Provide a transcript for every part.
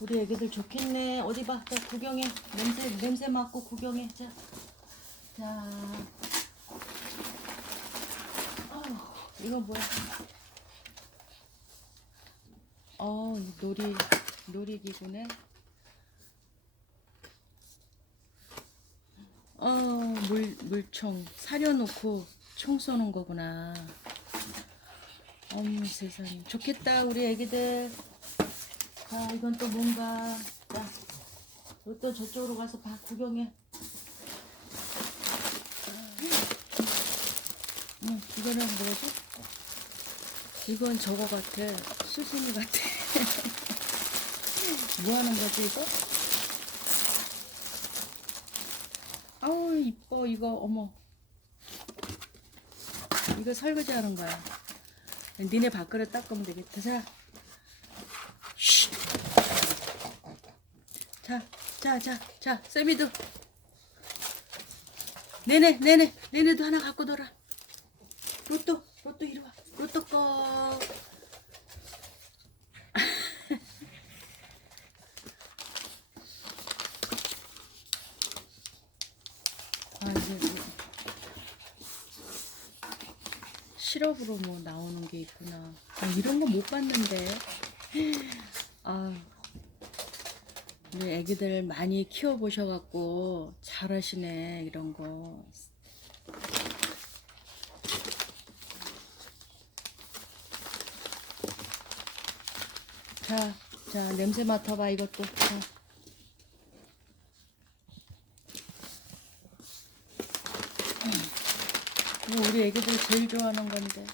우리 애기들 좋겠네. 어디 봐. 자, 구경해. 냄새, 냄새 맡고 구경해. 자. 자. 아우, 이거 뭐야? 어, 놀이, 놀이기구네. 어, 물, 물총. 사려놓고 총 쏘는 거구나. 어머 세상에. 좋겠다, 우리 애기들. 자, 이건 또 뭔가. 자, 또 저쪽으로 가서 봐, 구경해. 응, 이거는 뭐지? 이건 저거 같아. 수순이 같아. 뭐 하는 거지, 이거? 아우, 이뻐, 이거, 어머. 이거 설거지 하는 거야. 니네 밥그릇 닦으면 되겠다. 자. 자, 자, 자, 자, 쌤이도. 네네, 네네, 네네도 하나 갖고 놀아. 로또, 로또 이리 와. 로또 거. 아, 이제 시럽으로 뭐 나오는 게 있구나. 아, 이런 거 못 봤는데. 아, 우리 애기들 많이 키워보셔갖고 잘하시네, 이런 거. 자, 자, 냄새 맡아봐, 이것도. 자. 우리 애기들 제일 좋아하는 건데.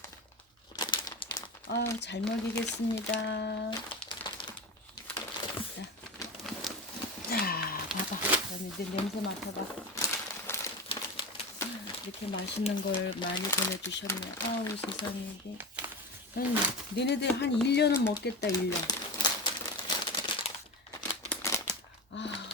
아, 잘 먹이겠습니다. 자, 자 봐봐. 그럼 이제 냄새 맡아봐. 이렇게 맛있는 걸 많이 보내주셨네. 아우, 세상에, 이게. 음, 니네들 한 1년은 먹겠다, 1년. 아.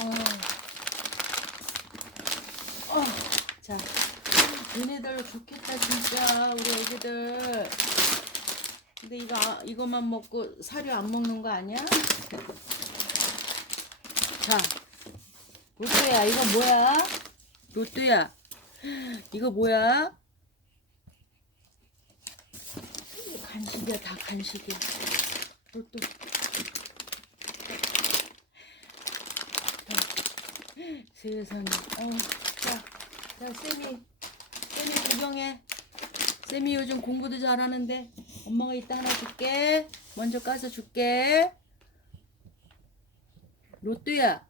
어. 어. 자, 니네들 좋겠다 진짜 우리 애기들. 근데 이거 아- 이거만 먹고 사료 안 먹는 거 아니야? 자, 로또야 이거 뭐야? 로또야 이거 뭐야? 간식이야 다 간식이야. 로또. 세상에. 어, 자, 자, 쌤이, 쌤이 구경해. 쌤이 요즘 공부도 잘하는데 엄마가 이따 하나 줄게. 먼저 까서 줄게. 로또야.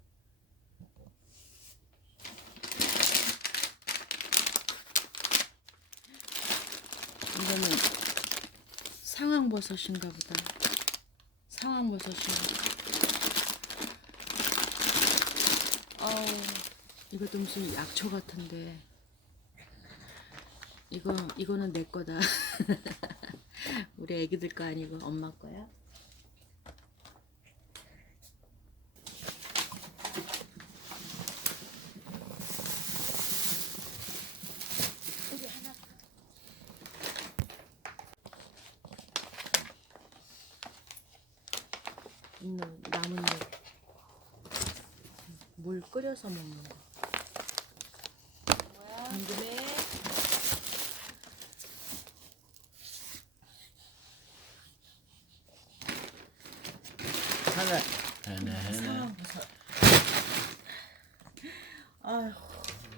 이거는 상황버섯인가 보다. 상황버섯인가 아우, 이것도 무슨 약초 같은데. 이거, 이거는 내 거다. 우리 애기들 거 아니고 엄마 거야. 있는 물. 물 끓여서 먹는 거. 당근에 하나 하나 하나. 아휴,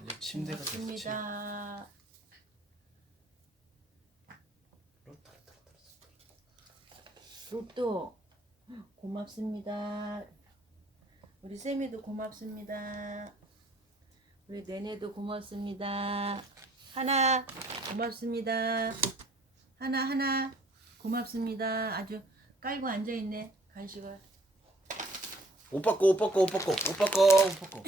이제 침대가 됐지 고맙습니다. 로또 고맙습니다. 우리 쌤이도 고맙습니다. 우리 내내도 고맙습니다. 하나 고맙습니다. 하나 하나 고맙습니다. 아주 깔고 앉아 있네 간식을. 오빠 거 오빠 거 오빠 거 오빠 거 오빠 거